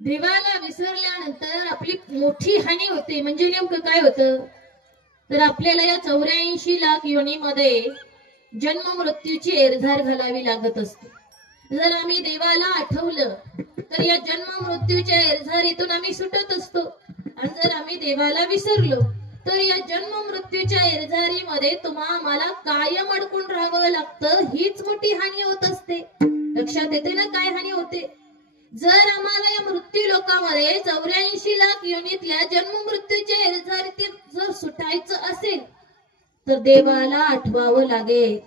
देवाला विसरल्यानंतर आपली मोठी हानी होते. म्हणजे नेमकं काय होतं तर आपल्याला या 84 लाख योनीमध्ये जन्म मृत्यूची एरझार घालावी लागत असते. जर आम्ही देवाला आठवलं तर या जन्म मृत्यूच्या एरझारीतून आम्ही सुटत असतो. आणि जर आम्ही देवाला विसरलो तर या जन्म मृत्यूच्या एरझारीमध्ये आम्हाला कायम अडकून राहावं लागतं. हीच मोठी हानी होत असते. लक्षात येते ना काय हानी होते. जर आम्हाला या मृत्यू लोकामध्ये 84 लाख योनीतल्या जन्म मृत्यूच्या एरझारीतून जर सुटायचं असेल तर देवाला आठवावं लागेल,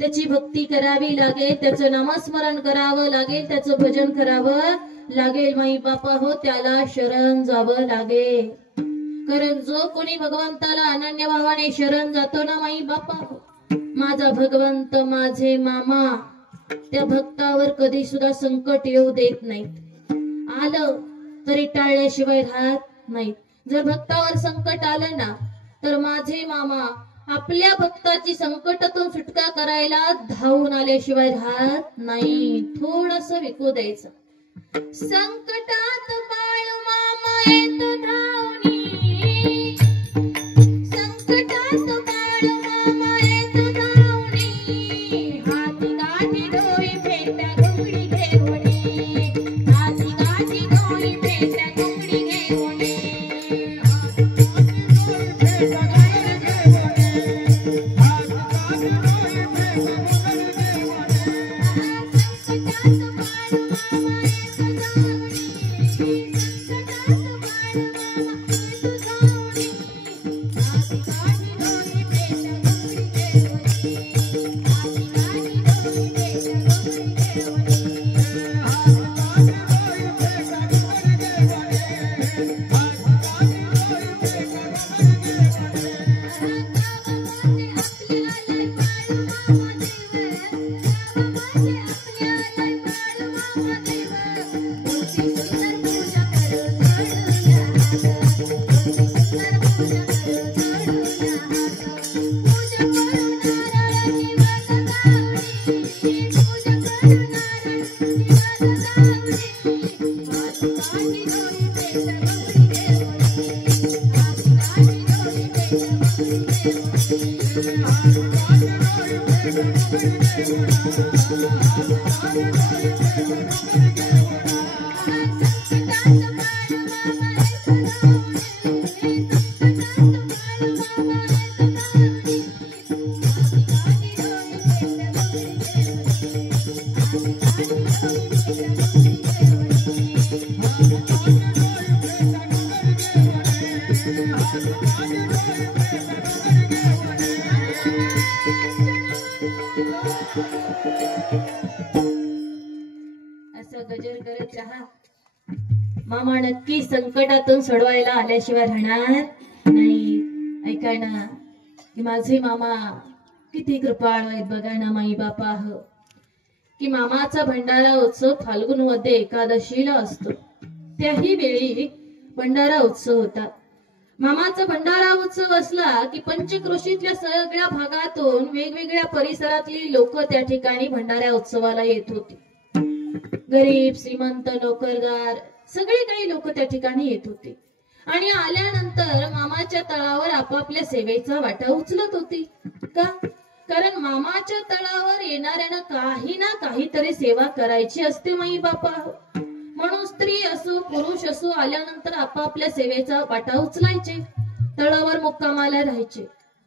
त्याची भक्ती करावी लागेल, त्याचं नामस्मरण करावं लागेल, त्याचं भजन करावं लागेल. माई बापा हो, त्याला शरण जावं लागेल. कारण जो कोणी भगवंताला अनन्य भावाने शरण जातो ना माई बापा हो, माझा भगवंत माझे मामा त्या भक्तावर कधी सुद्धा संकट येऊ देत नाहीत. आलं तरी टाळल्याशिवाय राहत नाही. जर भक्तावर संकट आलं ना तर माझे मामा आपल्या भक्ताची संकटातून सुटका करायला धावून आल्याशिवाय राहत नाही. थोडस विकू द्यायचं. संकटात बाळ मामा येतो धावणी, संकटात बाळ मामा येतो धावणी, हाती गाठी डोई फेट्या घुगडी घेऊनी, हाती गाठी डोई फेट्या घुगडी घेऊनी, गजर करत राहा. मामा नक्की संकटातून सोडवायला आल्याशिवाय राहणार नाही. ऐका ना की माझे मामा किती कृपाळू आहेत बघा ना माई बापा हो. की मामाचा भंडारा उत्सव फाल्गुन मध्ये एकादशीला असतो. त्याही वेळी भंडारा उत्सव होता. मामाचा भंडारा उत्सव असला की पंचक्रोशीतल्या सगळ्या भागातून वेगवेगळ्या परिसरातली लोक त्या ठिकाणी भंडारा उत्सवाला येत होती. गरीब श्रीमंत नोकरदार सगळे काही लोक त्या ठिकाणी येत होते. आणि आल्यानंतर मामाच्या तळावर आपापल्या सेवेचा वाटा उचलत होती. का? कारण मामाच्या तळावर येणाऱ्यांना काही ना काहीतरी सेवा करायची असते माई बापा. म्हणून स्त्री असो पुरुष असो आल्यानंतर आपापल्या सेवेचा वाटा उचलायचे. तळावर मुक्कामाला राहायचे.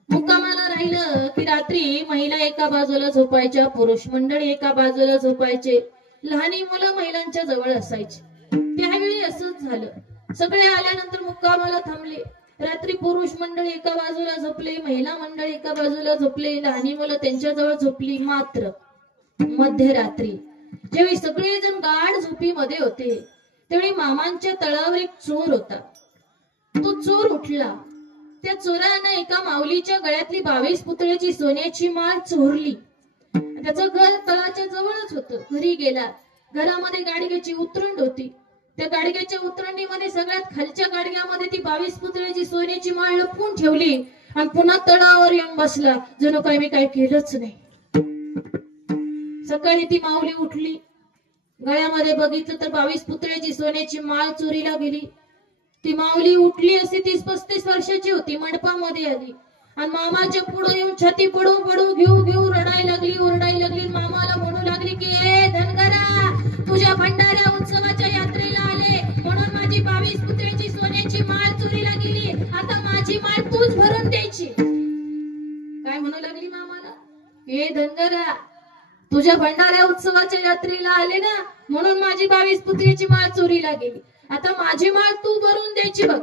मुक्कामाला राहिलं की रात्री महिला एका बाजूला झोपायच्या, पुरुष मंडळी एका बाजूला झोपायचे. लहानी मुलं महिलांच्या जवळ असायची. त्यावेळी असंच झालं. सगळे आल्यानंतर मुक्कामाला थांबले. रात्री पुरुष मंडळी एका बाजूला झोपले, महिला मंडळी एका बाजूला झोपले, लहानी मुलं त्यांच्या जवळ झोपली. मात्र मध्यरात्री जेव्हा सगळेजण गाढ झोपीमध्ये होते त्यावेळी मामांच्या तळावर एक चोर होता. तो चोर उठला. त्या चोरानं एका माऊलीच्या गळ्यातली 22 पुतळ्याची सोन्याची माळ चोरली. त्याचं घर तळाच्या जवळच होतं. घरी गेला. घरामध्ये गाडग्याची उतरंड होती. त्या गाडग्याच्या उतरंडीमध्ये सगळ्यात खालच्या गाडग्यामध्ये ती 22 पुतळ्याची सोन्याची माळ लपवून ठेवली आणि पुन्हा तळावर येऊन बसला. जणू काय मी काय केलंच नाही. सकाळी ती माऊली उठली, गळ्यामध्ये बघितलं तर 22 पुतळ्याची सोन्याची माळ चोरीला गेली. ती माऊली उठली अशी 30-35 वर्षाची होती, मंडपामध्ये आली आणि मामाच्या पुढे येऊन छाती पडू पडू घेऊ घेऊ रडायला लागली, ओरडायला लागली. मामाला म्हणू लागली की ए धनगरा, तुझ्या भंडाऱ्या उत्सवाच्या यात्रेला आले म्हणून माझी 22 पुतळ्याची सोन्याची माळ चोरीला गेली, आता माझी माळ तूच भरून द्यायची. काय म्हणू लागली मामाला, ए धनगरा, तुझ्या भंडाऱ्या उत्सवाच्या यात्रेला आले ना म्हणून माझी 22 पुतळ्याची माळ चोरीला गेली, आता माझी माळ तू भरून द्यायची बघ.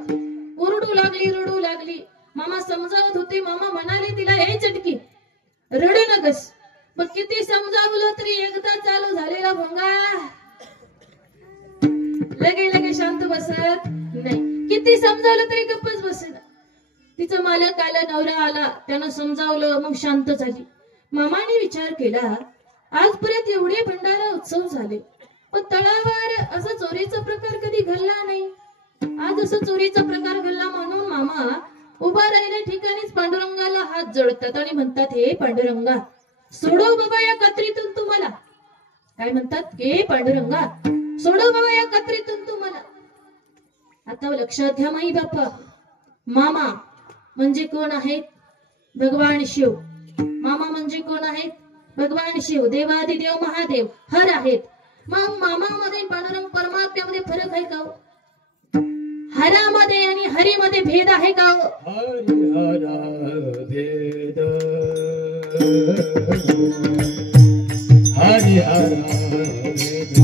ओरडू लागली, रडू लागली. मामा समजावत होते. मामा म्हणाले तिला, हे चटकी रडू नकस. पण किती समजावलं तरी एकदा चालू झालेला भोंगा लगे लगे शांत बसत नाही. किती समजावलं तरी गप्पच बसेना. तिचा मालक आला, नवरा आला, त्यानं समजावलं, मग शांत झाली. मामाने विचार केला, आजपर्यंत एवढे भंडारा उत्सव झाले पण तळावर असा चोरीचा प्रकार कधी घडला नाही. आज असं चोरीचा प्रकार घडला म्हणून मामा उभा राहिल्या ठिकाणीच पांडुरंगाला हात जोडतात आणि म्हणतात, हे पांडुरंगा, सोडव बाबा या कात्रीतून तुम्हाला. काय म्हणतात, हे पांडुरंगा, सोडव बाबा या कात्रीतून तुम्हाला. आता लक्षात घ्या माई बापा, मामा म्हणजे कोण आहेत? भगवान शिव. मामा म्हणजे कोण आहेत? भगवान शिव, देवादिदेव महादेव हर आहेत. मग मामामध्ये पांडुरंग परमात्म्यामध्ये फरक आहे का? हरामध्ये आणि हरीमध्ये भेद आहे का? हरिहरा भेद, हरिहरा भेद,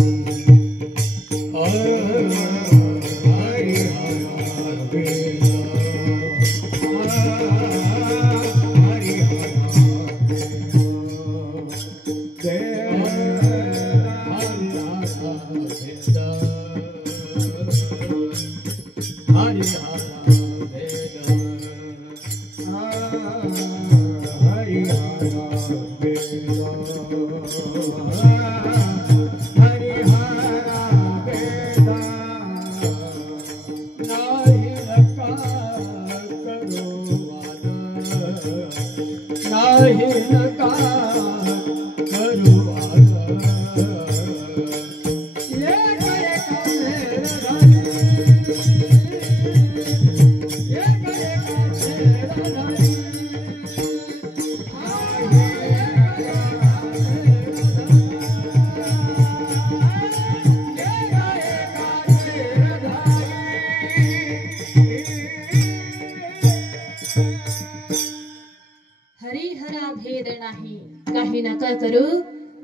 हरिहरा भेद नाही, काही नका करू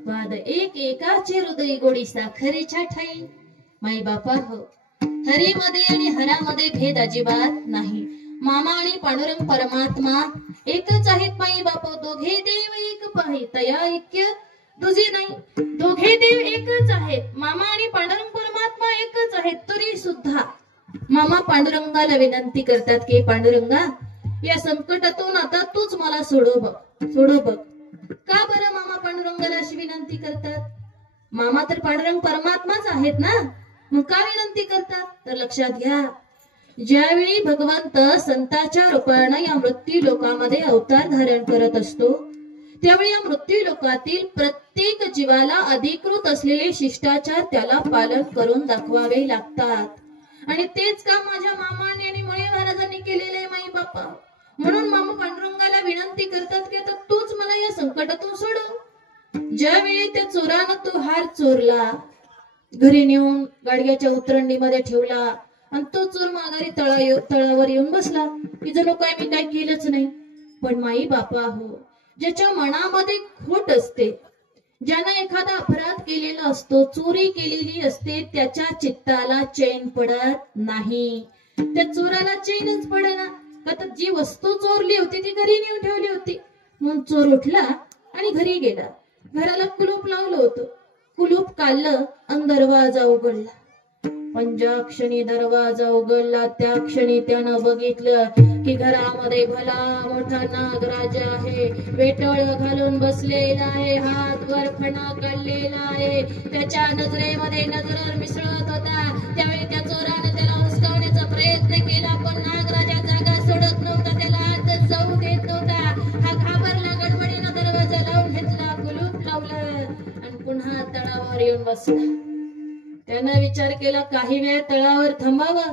वाद, एक एकाचे हृदय गोडी साखरेच्या ठाई. माई बापा हो, हरीमध्ये आणि हरामध्ये भेद अजिबात नाही. मामा आणि पांडुरंग परमात्मा एकच आहेत माई बापा. दोघे देव एक पाही, तया ऐक्य तुझे नाही. दोघे देव एकच आहेत, मामा आणि पांडुरंग परमात्मा एकच आहेत. तरी सुद्धा मामा पांडुरंगाला विनंती करतात की पांडुरंगा, या संकटातून आता तूच मला सोडव बघ, सोडव बघ. का बरं मामा पांडुरंगाला अशी विनंती करतात? मामा तर पांडुरंग परमात्माच आहेत ना, मग का विनंती करतात? तर लक्षात घ्या, ज्यावेळी भगवंत संतांच्या रूपाने या मृत्यू लोकामध्ये अवतार धारण करत असतो, त्यावेळी या मृत्यू लोकातील प्रत्येक जीवाला अधिकृत असलेले शिष्टाचार त्याला पालन करून दाखवावे लागतात. आणि तेच काम माझ्या मामाने आणि मळे महाराजांनी केलेले आहे माई बापा. म्हणून मामा पांडुरंगाला विनंती करतात की आता तूच मला या संकटातून सोडव. ज्यावेळी त्या चोरानं तो हार चोरला, घरी नेऊन गाडग्याच्या उतरंडीमध्ये ठेवला आणि तो चोर माघारी तळावर येऊन बसला की जणू काय मी काय केलंच नाही. पण माई बापा हो, ज्याच्या मनामध्ये खोट असते, ज्यानं एखादा अपराध केलेला असतो, चोरी केलेली असते, त्याच्या चित्ताला चैन पडत नाही. त्या चोराला चैनच पडेना. आता जी वस्तू चोरली होती ती घरी नेऊन ठेवली होती. म्हणून चोर उठला आणि घरी गेला. घराला कुलूप लावलं होतं. कुलूप काढलं आणि दरवाजा उघडला. पण ज्या क्षणी दरवाजा उघडला त्या क्षणी त्यानं बघितलं की घरामध्ये भला मोठा नागराज आहे. वेटळ घालून बसलेला आहे, हात वर फणा काढलेला आहे. त्याच्या नजरेमध्ये नजर मिसळत होता. त्यावेळी त्या चोरानं त्याला हुसकावण्याचा प्रयत्न केला, पण नागराजा जागा सोडत नव्हता, त्याला आतच जाऊ देत नव्हता. हा घाबरला, गडबडीनं दरवाजा लावून घेतला, कुलूप लावलं आणि पुन्हा तळावर येऊन बसला. त्यानं विचार केला काही वेळ तळावर थांबावं,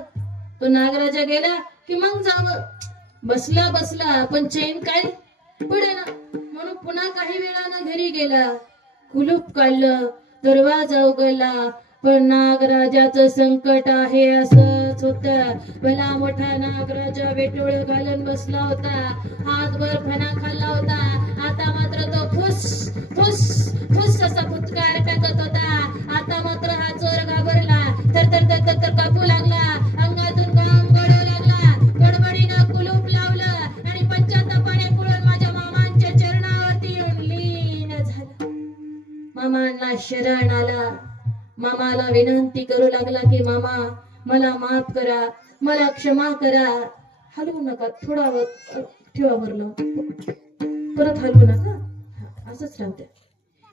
तो नागराजा गेला की मग जावं. बसला बसला पण चैन काय पडेना, म्हणून पुन्हा काही वेळानं घरी गेला. कुलूप काढलं, दरवाजा उघडला, पण नागराजाचं संकट आहे असंच होत. भला मोठा नागराजा वेटोळ घालून बसला होता, हातभर फणा खाल्ला होता. आता मात्र तो फुस फुस फुस असा फुटकार टाकत होता. आता मात्र हा चोर घाबरला, तर तर तर तर कापू लागला, अंगातून घाम गळू लागला. गडबडीनं कुलूप लावलं आणि पश्चातापाने पळून माझ्या मामांच्या चरणावरती येऊन लीन झाला. मामांना शरण आला. मामाला विनंती करू लागला की मामा मला माफ करा, मला क्षमा करा. हलवू नका, थोडा वेळ ठेवा भरलं, परत हलवू नका, असंच राहू द्या.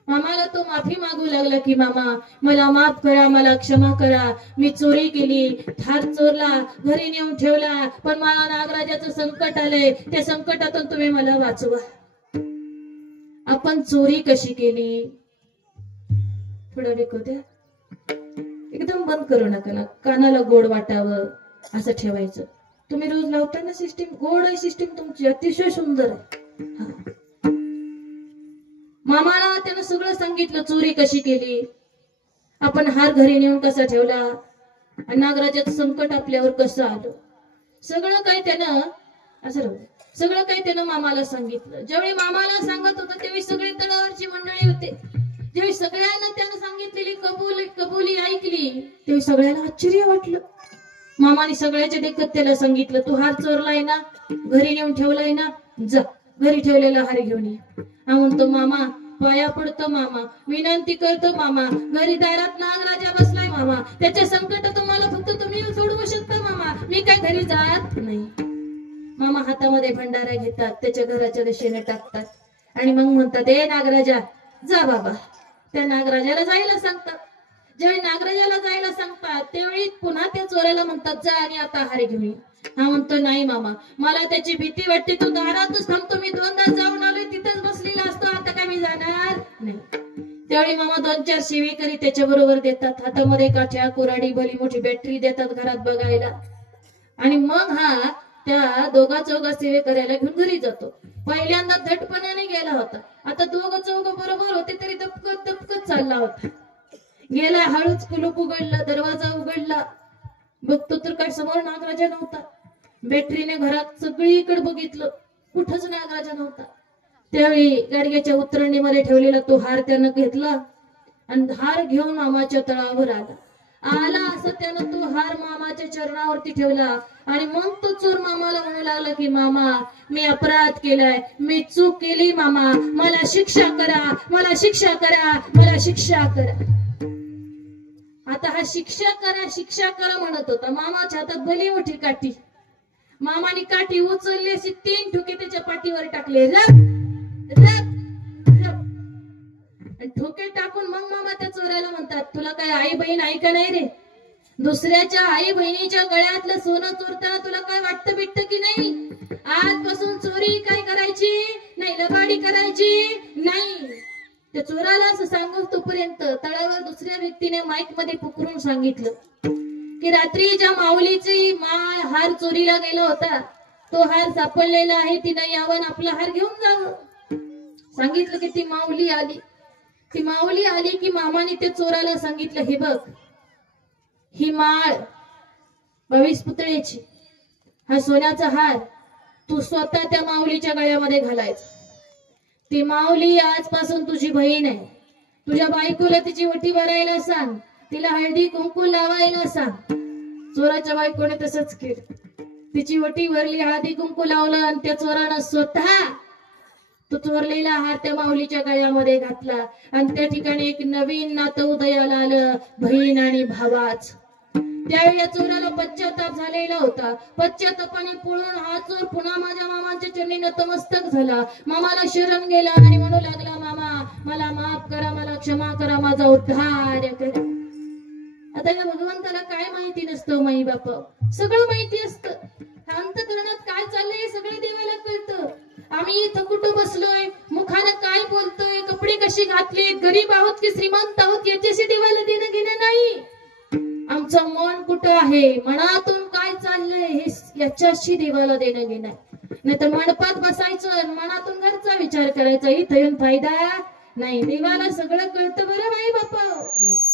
मामाला तो माफी मागू लागला की मामा मला माफ करा, मला क्षमा करा. मी चोरी केली, थार चोरला, घरी नेऊन ठेवला, पण मला नागराजाचं संकट आलंय, त्या संकटातून तुम्ही मला वाचवा. आपण चोरी कशी केली थोडा वेळ द्या. एकदम बंद करू नका ना, कानाला गोड वाटावं असं ठेवायचं. तुम्ही रोज लावताना सिस्टीम गोड आहे, सिस्टीम तुमची अतिशय सुंदर आहे. मामाला त्यानं सगळं सांगितलं, चोरी कशी केली, आपण हार घरी नेऊन कसा ठेवला, नागराजाचं संकट आपल्यावर कसं आलं, सगळं काही त्यानं सगळं काही त्यानं मामाला सांगितलं. ज्यावेळी मामाला सांगत होता त्यावेळी सगळे तळावरची मंडळी होते. ज्यावेळी सगळ्यांना त्यानं सांगितलेली कबुली ऐकली तेव्हा सगळ्यांना आश्चर्य वाटलं. मामाने सगळ्याच्या देखत त्याला सांगितलं, तू हार चोरलाय ना, घरी नेऊन ठेवलाय ना, जा घरी ठेवलेला हार घेऊन ये. हा म्हणतो मामा, पाया पडतो मामा, विनंती करतो मामा, घरी दारात नागराजा बसलाय मामा, त्याच्या संकट तुम्हाला फक्त तुम्ही सोडवू शकता मामा, मी काय घरी जात नाही. मामा हातामध्ये भंडारा घेतात, त्याच्या घराच्या दिशेने टाकतात आणि मग म्हणतात, ए नागराजा जा बाबा. त्या नागराजाला जायला सांगतात. ज्यावेळी नागराजाला जायला सांगतात त्यावेळी पुन्हा त्या चोराला म्हणतात, जा आणि आता हार घेऊन ये. हा म्हणतो, नाही मामा, मला त्याची भीती वाटते, तू दारातच थांबतो, मी दोनदा जाऊन आलोय, तिथंच बसलेला असतो, आता काय मी जाणार नाही. त्यावेळी मामा 2-4 शिवेकरी त्याच्या बरोबर देतात, हातामध्ये काठ्या कुऱ्हाडी भली मोठी बॅटरी देतात घरात बघायला. आणि मग हा त्या दोघा चौघा सेवेकऱ्याला घेऊन घरी जातो. पहिल्यांदा धटपणाने गेला होता, आता दोघं चौघ बरोबर होते तरी दपकत दपकत चालला होता. गेला, हळूच कुलूप उघडला, दरवाजा उघडला, बघतो तर काय समोर नागराजा नव्हता. बॅटरीने घरात सगळीकडे बघितलं, कुठंच नागराजा नव्हता. त्यावेळी गाडग्याच्या उतरणीमध्ये ठेवलेला तो हार त्यानं घेतला आणि हार घेऊन मामाच्या तळावर आला असं त्यानं तो हार मामाच्या चरणावरती ठेवला. आणि मग तो चोर मामाला म्हणू लागला की मामा, मी अपराध केलाय, मी चूक केली मामा, मला शिक्षा करा, मला शिक्षा करा, मला शिक्षा करा. आता हा शिक्षा करा म्हणत होता. मामाच्या हातात भली मोठी काठी. मामाने काठी उचलली, अशी 3 ठोके त्याच्या पाठीवर टाकले, रप रप रप. ठोके टाकून मग मामा त्या चोराला म्हणतात, तुला काय आई बहीण आहे का नाही रे? दुसऱ्याच्या आई बहिणीच्या गळ्यातलं सोनं चोरताना तुला काय वाटतं बिटतं की नाही? आजपासून चोरी काय करायची नाही, लबाडी करायची नाही. त्या चोराला असं सांगत तोपर्यंत तळावर दुसऱ्या व्यक्तीने माईक मध्ये पुकरून सांगितलं की रात्री ज्या माऊलीची हार चोरीला गेला होता तो हार सापडलेला आहे, तिने यावं आपला हार घेऊन जावं. सांगितलं की ती माऊली आली की मामाने त्या चोराला सांगितलं, हे बघ, ही माळ 22 पुतळेची, हा सोन्याचा हार तू स्वतः त्या माऊलीच्या गळ्यामध्ये घालायचा. ती माऊली आजपासून तुझी बहीण आहे. तुझ्या बायकोला तिची वटी भरायला सांग, तिला हळदी कुंकू लावायला सांग. चोराच्या बायकोने तसंच केलं, तिची वटी भरली, हळदी कुंकू लावलं आणि त्या चोरानं स्वतः तो चोरलेला हार त्या माऊलीच्या गळ्यामध्ये घातला. आणि त्या ठिकाणी एक नवीन नातं उदयाला आलं, बहीण आणि भावाच. त्यावेळी या चोराला पश्चाताप झालेला होता. पश्चातापाने पळून हा चोर पुन्हा माझ्या मामाच्या चरणी नतमस्तक झाला. मामाला शरण गेला आणि म्हणू लागला, मामा मला माफ करा, मला क्षमा करा, माझा उद्धार करा. आता या भगवंताला काय माहिती नसतं, माई बाप सगळं माहिती असतं. अंतःकरणात काय चाललंय हे सगळं देवाला कळतं. आम्ही इथं कुठं बसलोय, मुखानं काय बोलतोय, कपडे कशी घातले, गरीब आहोत की श्रीमंत आहोत याच्याशी देवाला देणं घेणं नाही. आमचं मन कुठं आहे, मनातून काय चाललंय हे याच्याशी देवाला देणं घेणं. नाहीतर मंडपात बसायचं आणि मनातून घरचा विचार करायचा, इथं येऊन फायदा नाही. देवाला सगळं कळतं बरं माई बापा,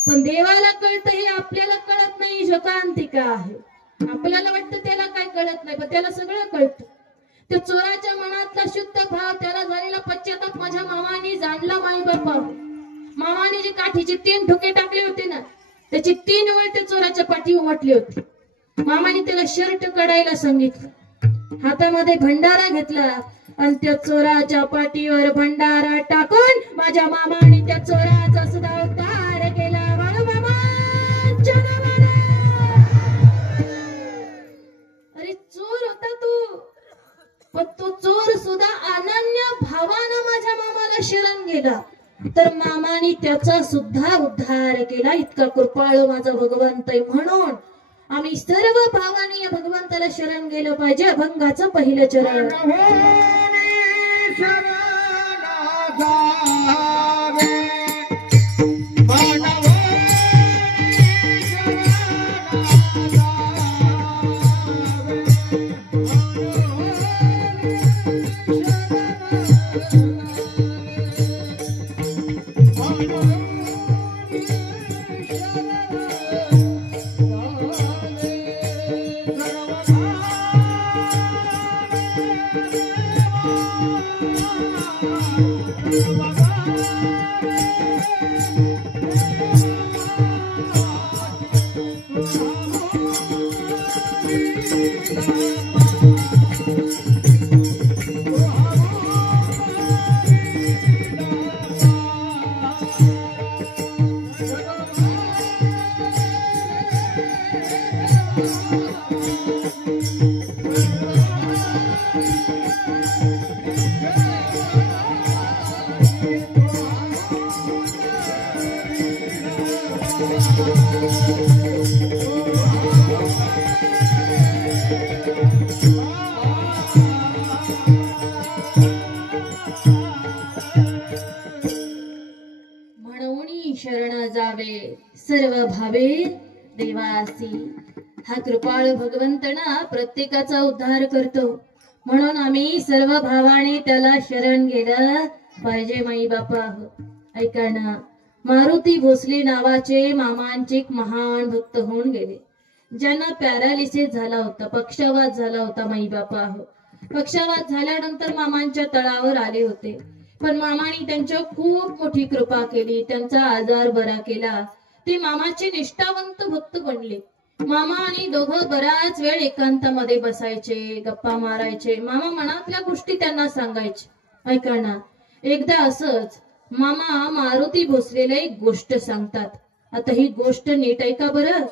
पण देवाला कळतं हे आपल्याला कळत नाही. शोकांतिका आहे. आपल्याला वाटतं त्याला काय कळत नाही, पण त्याला सगळं कळतं. त्या चोराच्या मनातला शुद्ध भाव, त्याला झालेला पश्चाताप माझ्या मामाने जाणला माई बापा. मामाने जी काठीचे 3 ठोके टाकले होते ना, त्याची 3 वेळ त्या चोराच्या पाठी उमटली होती. मामाने त्याला शर्ट काढायला सांगितलं, हातामध्ये भंडारा घेतला आणि त्या चोराच्या पाठीवर भंडारा टाकून माझ्या मामाने त्या चोराचा सुद्धा उद्धार केला. बाळूमामाच्या नावानं. अरे चोर होता तू, पण तो चोर सुद्धा अनन्य भावानं माझ्या मामाला शरण गेला, तर मामाने त्याचा सुद्धा उद्धार केला. इतका कृपाळू माझा भगवंत आहे. म्हणून आम्ही सर्व भावाने या भगवंताला शरण गेलं पाहिजे. अभंगाचं पहिलं चरण. शरण जावे सर्व भावे देवासी. हा कृपाळ भगवंत ना प्रत्येकाचा उद्धार करतो. म्हणून आम्ही सर्व भावाने त्याला शरण गेलं पाहिजे माई बापा. ऐका ना, मारुती भोसले नावाचे मामांचे एक महान भक्त होऊन गेले, ज्यांना पॅरालिसिस झाला होता, पक्षवात झाला होता माई बापा. पक्षवात झाल्यानंतर मामांच्या तळावर आले होते, पण मामाने त्यांच्यावर खूप मोठी कृपा केली, त्यांचा आजार बरा केला. ते मामाचे निष्ठावंत भक्त बनले. मामा आणि दोघं बराच वेळ एकांतामध्ये बसायचे, गप्पा मारायचे. मामा मनातल्या गोष्टी त्यांना सांगायचे. ऐका ना, एकदा असंच मामा मारुती भोसलेला एक गोष्ट सांगतात. आता ही गोष्ट नीट ऐका बरं,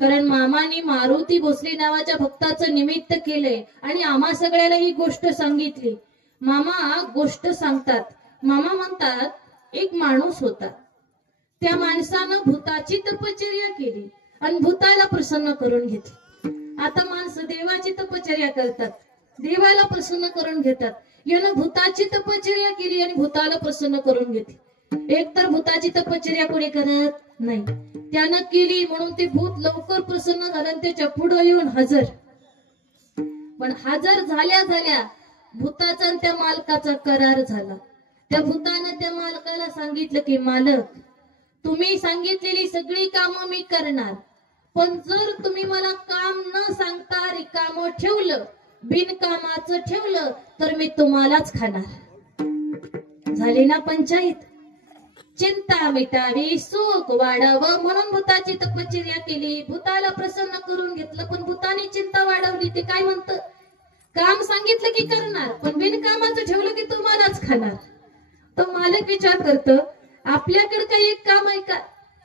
कारण मामाने मारुती भोसले नावाच्या भक्ताचं निमित्त केले आणि आम्हा सगळ्याला ही गोष्ट सांगितली. मामा गोष्ट सांगतात. मामा म्हणतात, एक माणूस होता, त्या माणसानं भूताची तपश्चर्या केली आणि भूताला प्रसन्न करून घेतली. आता माणसं देवाची तपश्चर्या करतात, देवाला प्रसन्न करून घेतात. यानं भूताची तपश्चर्या केली आणि भूताला प्रसन्न करून घेतली. एक तर भूताची तपश्चर्या कोणी करत नाही, त्यानं केली म्हणून ते भूत लवकर प्रसन्न झालं आणि त्याच्या पुढे येऊन हजर. पण हजर झाल्या झाल्या भूताचा आणि त्या मालकाचा करार झाला. त्या भूतानं त्या मालकाला सांगितलं की मालक, तुम्ही सांगितलेली सगळी कामं मी करणार, पण जर तुम्ही मला काम न सांगता रिकामं ठेवलं, बिनकामाचं ठेवलं, तर मी तुम्हालाच खाणार. झाली ना पंचायत. चिंता मिटावी, सुख वाढावं म्हणून भूताची तपश्चर्या केली, भूताला प्रसन्न करून घेतलं. पण भूताने चिंता वाढवली. ते काय म्हणतं, काम सांगितलं की करणार, पण बिनकामाचं ठेवलं की तुम्हालाच खाणार. तो मालक विचार करतो, आपल्याकडे काही एक काम आहे का?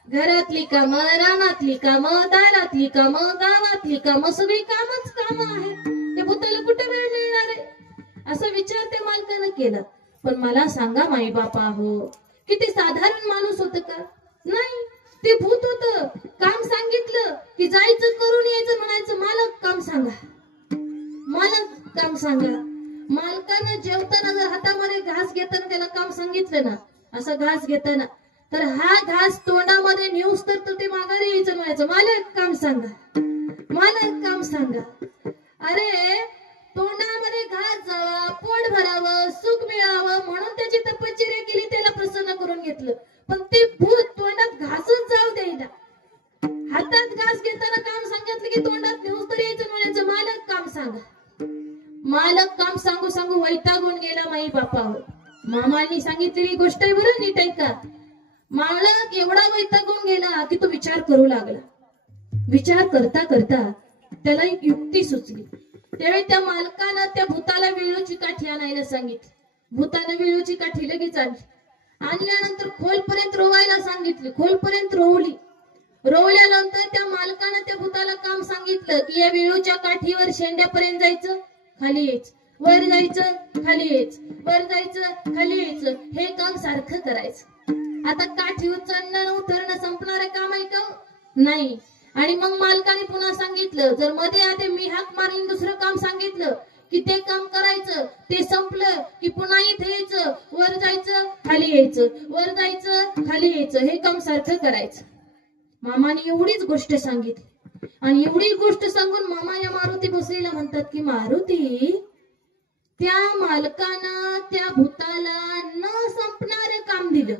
घरातली कामं, रानातली कामं, दारातली कामं, गावातली कामं, सगळी कामच कामं आहेत. ते भूताला कुठे वेळ मिळणार आहे? असा विचार त्या मालकानं केला. पण मला सांगा माई बापा हो, की ते साधारण माणूस होतं का? नाही, ते भूत होतं. काम सांगितलं की जायचं, करून यायचं, म्हणायचं मालक काम सांगा, मालक काम सांगा. मालकानं जेवताना जर हातामध्ये घास घेताना त्याला काम सांगितलं ना, असं घास घेताना, तर हा घास तोंडामध्ये नेऊस तर ते माघारी यायचं, म्हणायचं मालक काम सांगा, मालक काम सांगा. अरे तोंडामध्ये घास जावा, पोट भरावं, सुख मिळावं म्हणून त्याची तपश्चर्या केली, त्याला प्रसन्न करून घेतलं. पण ते भूत तोंडात घासच जाऊ द्यायला, हातात घास घेताना काम सांगितलं की तोंडात नेऊस तर यायचं, म्हणायचं मालक काम सांगा. मालक काम सांगू सांगू वैतागून गेला माई बापावर. मामांनी सांगितलेली गोष्ट आहे बरं, नीट ऐका. मालक एवढा वैतागून गेला की तो विचार करू लागला. विचार करता करता त्याला एक युक्ती सुचली. त्यावेळी त्या मालकानं त्या भूताला वेळूची काठी आणायला सांगितली. भूतानं वेळूची काठी लगेच आणली. आणल्यानंतर खोलपर्यंत रोवायला सांगितली. खोलपर्यंत रोवली. रोवल्यानंतर त्या मालकानं त्या भूताला काम सांगितलं की या वेळूच्या काठीवर शेंड्यापर्यंत जायचं, खाली यायचं, वर जायचं, खाली यायचं, वर जायचं, खाली यायचं, हे काम सारखं करायचं. आता काठी उचलणं उतरणं संपणारं काम आहे का? नाही. आणि मग मालकाने पुन्हा सांगितलं, जर मध्ये आधी मी हाक मारून दुसरं काम सांगितलं की ते काम करायचं, ते संपलं की पुन्हा इथे यायचं, वर जायचं, खाली यायचं, वर जायचं, खाली यायचं, हे काम सारखं करायचं. मामाने एवढीच गोष्ट सांगितली. आणि एवढी गोष्ट सांगून मामा या मारुती भोसलेला म्हणतात की मारुती, त्या मालकानं त्या भूताला न संपणारं काम दिलं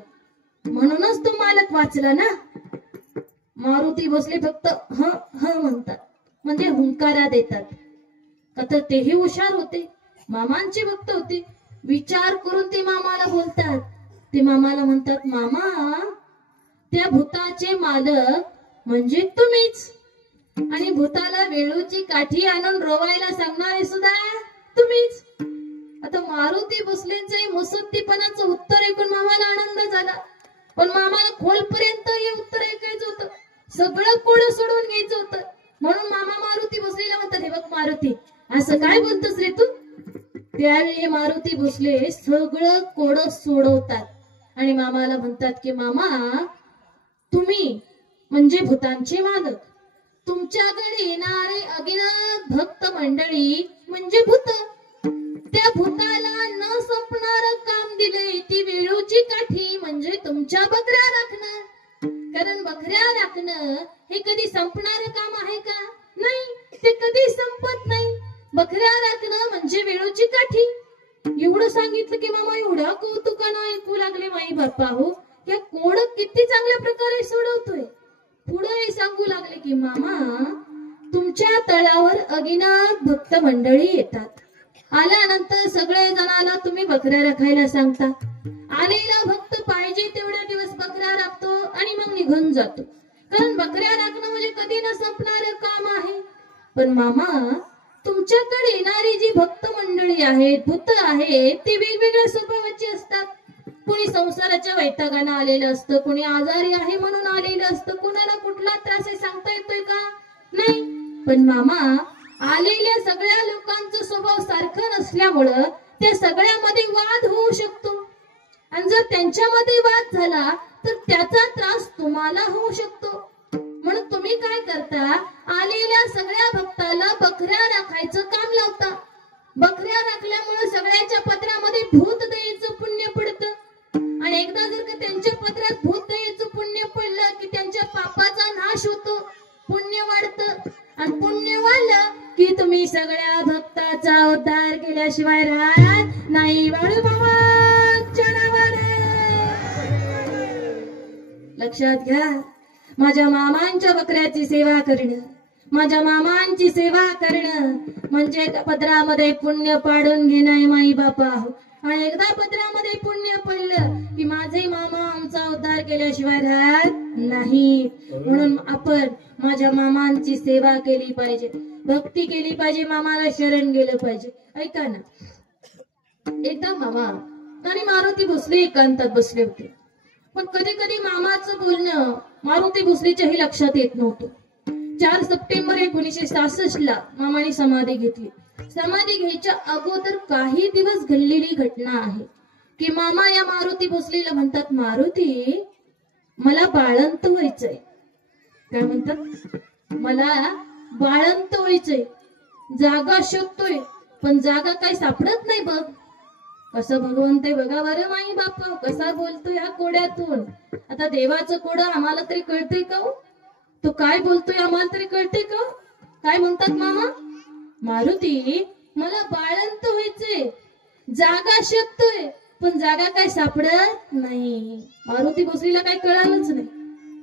म्हणूनच तो मालक वाचला ना. मारुती भोसले फक्त ह ह म्हणतात, म्हणजे हुंकारा देतात. का तर तेही हुशार होते, मामांचे भक्त होते. विचार करून ते मामाला बोलतात. ते मामाला म्हणतात, मामा त्या भूताचे मालक म्हणजे तुम्हीच, आणि भूताला वेळूची काठी आणून रोवायला सांगणारे सुद्धा तुम्हीच. आता मारुती भोसलेंचं मुसद्दीपणाचं उत्तर ऐकून मामाला आनंद झाला. पण मामाला खोलपर्यंत हे उत्तर ऐकायचं होतं, सगळं कोडं सोडून घ्यायचं होतं. म्हणून मामा मारुती भोसलेला म्हणतात, हे बघ मारुती, असं काय बोलतोस रे तू? त्यावेळी मारुती भोसले सगळं कोडं सोडवतात आणि मामाला म्हणतात की मामा, तुम्ही म्हणजे भूतांचे मालक, तुमच्याकडे येणारे अगिनत भक्त मंडळी म्हणजे भूत. त्या भूताला न संपणारं काम दिले, ती वेळूची काठी म्हणजे तुमच्या बकऱ्या राखणं. कारण बकऱ्या राखणं हे कधी संपणारं काम आहे का? नाही, ते कधी संपत नाही. बकऱ्या राखणं म्हणजे वेळूची काठी. एवढं सांगितलं की मामा एवढ्या कौतुकानं ऐकू लागले माई बाप्पा, हो या कोड किती चांगल्या प्रकारे सोडवतोय. पुढे सांगू लागले की मामा, तुमच्या तळावर अगिनत भक्त मंडळी येतात. आल्यानंतर सगळे जणाला तुम्ही बकऱ्या राखायला सांगता. आलेला भक्त पाहिजे तेवढ्या दिवस बकऱ्या राखतो आणि मग निघून जातो. कारण बकऱ्या राखणं म्हणजे कधी न संपणारं काम आहे. पण मामा, तुमच्याकडे येणारी जी भक्त मंडळी आहेत, भूत आहेत, ते वेगवेगळ्या स्वभावाची असतात. कुणी संसाराच्या वैतागानं आलेलं असतं, कुणी आजारी आहे म्हणून आलेलं असतं, कुणाला कुठला त्रास आहे सांगता येतोय का? नाही. पण मामा, आलेल्या सगळ्या लोकांचा स्वभाव सारखा नसल्यामुळं त्या सगळ्यामध्ये वाद होऊ शकतो. आणि जर त्यांच्यामध्ये वाद झाला तर त्याचा त्रास तुम्हाला होऊ शकतो. म्हणून तुम्ही काय करता, आलेल्या सगळ्या भक्ताला बकऱ्या राखायचं काम लावता. बकऱ्या राखल्यामुळे सगळ्याच्या पत्रामध्ये भूत दयेचं पुण्य पडतं. आणि एकदा जर का त्यांच्या पत्रात भूत दयेचं पुण्य पडलं की त्यांच्या पापाचा नाश होतो, पुण्य वाढतं. आणि पुण्य वाढलं की तुम्ही सगळ्या भक्ताचा उद्धार केल्याशिवाय राहत नाही. बाळू मामाच्या नावाने लक्षात घ्या, माझ्या मामांच्या बकऱ्याची सेवा करणं, माझ्या मामांची सेवा करणं म्हणजे पत्रामध्ये पुण्य पाडून घेणं माई बापा. आणि एकदा पत्रामध्ये पुण्य पडलं की माझे मामा आमचा उद्धार केल्याशिवाय राहत नाही. म्हणून आपण माझ्या मामांची सेवा केली पाहिजे, भक्ती केली पाहिजे, मामाला शरण गेलं पाहिजे. ऐका ना, एकदा मामा आणि मारुती भोसले एकांतात बसले होते. पण कधी कधी मामाचं बोलणं मारुती भोसलेच्याही लक्षात येत नव्हतं. 4 सप्टेंबर 1966 ला मामाने समाधी घेतली. समाधी घ्यायच्या अगोदर काही दिवस घडलेली घटना आहे की मामा या मारुती भोसलेला म्हणतात, मारुती मला बाळंत व्हायचंय. काय म्हणतात? मला बाळंत व्हायचंय, जागा शोधतोय, पण जागा काही सापडत नाही बघ. कसं भगवंत आहे बघा बरं माई बापा, कसा बोलतोय या कोड्यातून. आता देवाचं कोडं आम्हाला तरी कळतंय का हो? तो काय बोलतोय आम्हाला तरी कळतंय का? काय म्हणतात मामा? मारुती मला बाळंत व्हायचंय, जागा शोधतोय पण जागा काय सापडत नाही. मारुती भोसरीला काही कळालंच नाही,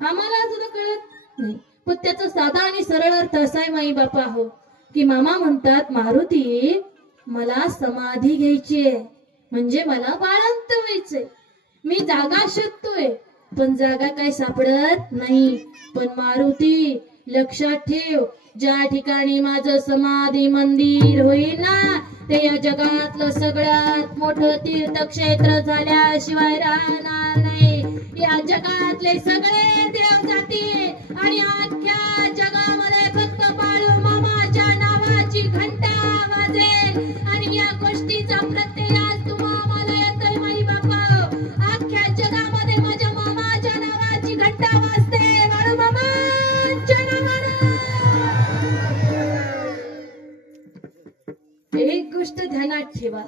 आम्हाला सुद्धा कळत नाही. पण त्याचा साधा आणि सरळ अर्थ असा आहे माई बापा हो, की मामा म्हणतात मारुती मला समाधी घ्यायची आहे, म्हणजे मला बाळंत व्हायचंय. मी जागा शोधतोय पण जागा काय सापडत नाही. पण मारुती लक्षात ठेव, ज्या ठिकाणी माझं समाधी मंदिर होईल ना, ते या जगातलं सगळ्यात मोठं तीर्थक्षेत्र झाल्याशिवाय राहणार नाही. या जगातले सगळे देव जातील आणि अख्ख्या जगामध्ये फक्त बाळू मामाच्या नावाची घंटा वाजेल. आणि या गोष्टीचा प्रत्यय आज तुम्हाला येतोय माई बापा. अख्ख्या जगामध्ये माझ्या मामाच्या नावाची घंटा वाजते, बाळू मामाच्या नावानं. एक गोष्ट ध्यानात ठेवा,